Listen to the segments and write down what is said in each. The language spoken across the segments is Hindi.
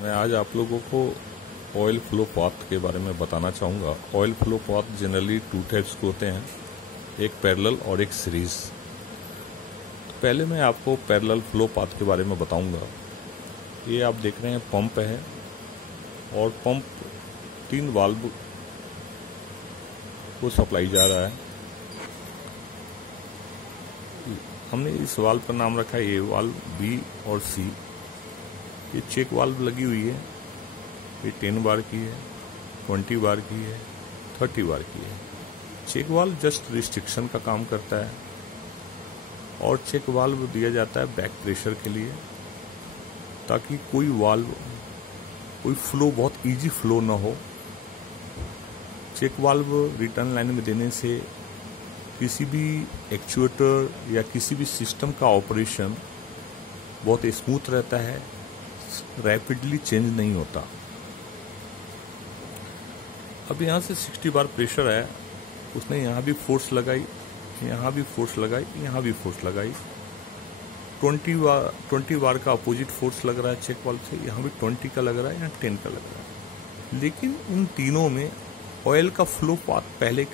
मैं आज आप लोगों को ऑयल फ्लो पाथ के बारे में बताना चाहूँगा। Oil flow path generally two types के होते हैं, एक पैरेलल और एक सीरीज। तो पहले मैं आपको पैरेलल फ्लो पाथ के बारे में बताऊंगा। ये आप देख रहे हैं पंप है और पंप 3 वाल्व को सप्लाई जा रहा है। हमने इस वाल्व का नाम रखा है ए वाल्व, बी और सी। ये चेक वाल्व लगी हुई है, ये 10 बार की है, 20 बार की है, 30 बार की है। चेक वाल्व जस्ट रिस्ट्रिक्शन का काम करता है और चेक वाल्व दिया जाता है बैक प्रेशर के लिए, ताकि कोई फ्लो बहुत इजी फ्लो ना हो। चेक वाल्व रिटर्न लाइन में देने से किसी भी एक्चुएटर या किसी भी सिस्टम का ऑपरेशन बहुत स्मूथ रहता है, रैपिडली चेंज नहीं होता। अब यहाँ से 60 बार प्रेशर है, उसने यहाँ भी फोर्स लगाई, यहाँ भी फोर्स लगाई, यहाँ भी फोर्स लगाई। 20 बार का अपोजिट फोर्स लग रहा है चेक वाल्व से, यहाँ भी 20 का लग रहा है, यहाँ 10 का लग रहा है। लेकिन इन तीनों में ऑयल का फ्लो पाथ पहले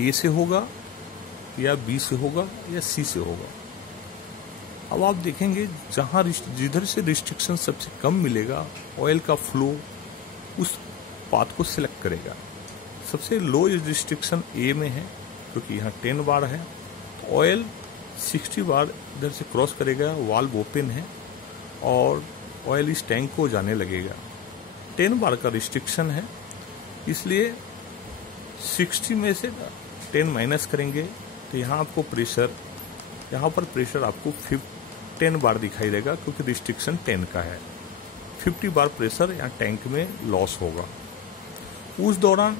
ए से होगा या बी से होगा या सी से होगा। अब आप देखेंगे जिधर से रिस्ट्रिक्शन सबसे कम मिलेगा, ऑयल का फ्लो उस पाथ को सिलेक्ट करेगा। सबसे लो रिस्ट्रिक्शन ए में है, क्योंकि यहाँ 10 बार है, तो ऑयल 60 बार इधर से क्रॉस करेगा, वाल्व ओपन है और ऑयल इस टैंक को जाने लगेगा। 10 बार का रिस्ट्रिक्शन है, इसलिए 60 में से 10 माइनस करेंगे तो यहाँ आपको यहाँ पर प्रेशर आपको 10 बार दिखाई देगा, क्योंकि रिस्ट्रिक्शन 10 का है। 50 बार प्रेशर यहाँ टैंक में लॉस होगा। उस दौरान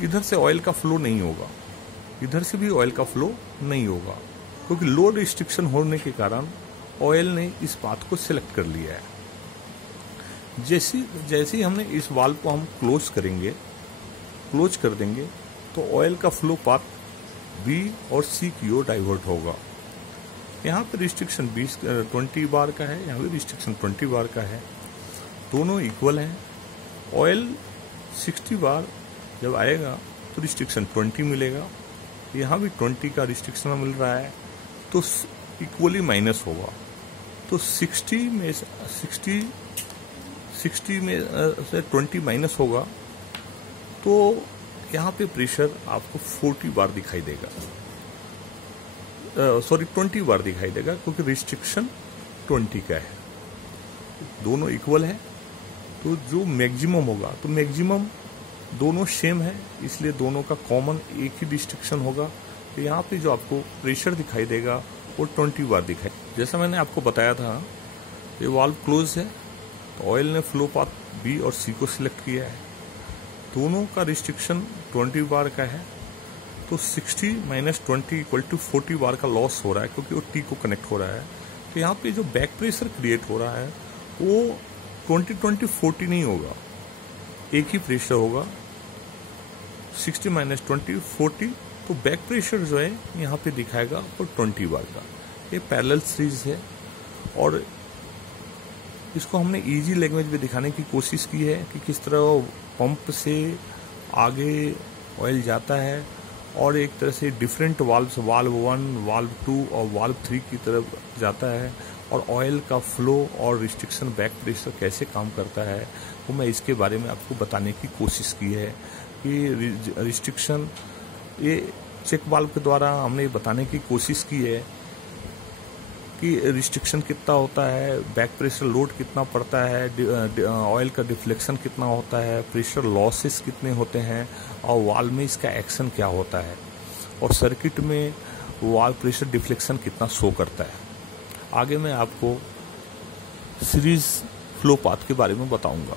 इधर से ऑयल का फ्लो नहीं होगा, इधर से भी ऑयल का फ्लो नहीं होगा, क्योंकि लो रिस्ट्रिक्शन होने के कारण ऑयल ने इस पाथ को सिलेक्ट कर लिया है। जैसे ही हमने इस वाल्व को हम क्लोज कर देंगे तो ऑयल का फ्लो पाथ बी और सी की ओर डाइवर्ट होगा। यहाँ पे रिस्ट्रिक्शन 20 बार का है, यहाँ भी रिस्ट्रिक्शन 20 बार का है, दोनों इक्वल हैं। ऑयल 60 बार जब आएगा तो रिस्ट्रिक्शन 20 मिलेगा, यहाँ भी 20 का रिस्ट्रिक्शन मिल रहा है, तो इक्वली माइनस होगा। तो 60 में से 20 माइनस होगा, तो यहाँ पे प्रेशर आपको 40 बार दिखाई देगा, 20 बार दिखाई देगा, क्योंकि रिस्ट्रिक्शन 20 का है। दोनों इक्वल है, तो जो मैक्सिमम होगा, तो मैक्सिमम दोनों सेम है, इसलिए दोनों का कॉमन एक ही रिस्ट्रिक्शन होगा। तो यहाँ पे जो आपको प्रेशर दिखाई देगा वो 20 बार दिखाई। जैसा मैंने आपको बताया था, ये वाल्व क्लोज है, तो ऑयल ने फ्लो पाथ बी और सी को सिलेक्ट किया है। दोनों का रिस्ट्रिक्शन 20 बार का है, तो 60 माइनस 20 इक्वल टू 40 बार का लॉस हो रहा है, क्योंकि वो टी को कनेक्ट हो रहा है। तो यहाँ पे जो बैक प्रेशर क्रिएट हो रहा है वो 20 नहीं होगा, एक ही प्रेशर होगा, 60 माइनस 20 40। तो बैक प्रेशर जो है यहाँ पे दिखाएगा वो 20 बार का। ये पैरेलल सीरीज है और इसको हमने इजी लैंग्वेज में दिखाने की कोशिश की है कि किस तरह पंप से आगे ऑयल जाता है और एक तरह से डिफरेंट वाल्व 1, वाल्व 2 और वाल्व 3 की तरफ जाता है, और ऑयल का फ्लो और रिस्ट्रिक्शन बैक प्रेशर कैसे काम करता है वो मैं इसके बारे में आपको बताने की कोशिश की है। कि रिस्ट्रिक्शन ये चेक वाल्व के द्वारा हमने बताने की कोशिश की है कि रिस्ट्रिक्शन कितना होता है, बैक प्रेशर लोड कितना पड़ता है, ऑयल का डिफ्लेक्शन कितना होता है, प्रेशर लॉसेस कितने होते हैं और वाल्व में इसका एक्शन क्या होता है, और सर्किट में वाल्व प्रेशर डिफ्लेक्शन कितना शो करता है। आगे मैं आपको सीरीज फ्लो पाथ के बारे में बताऊंगा।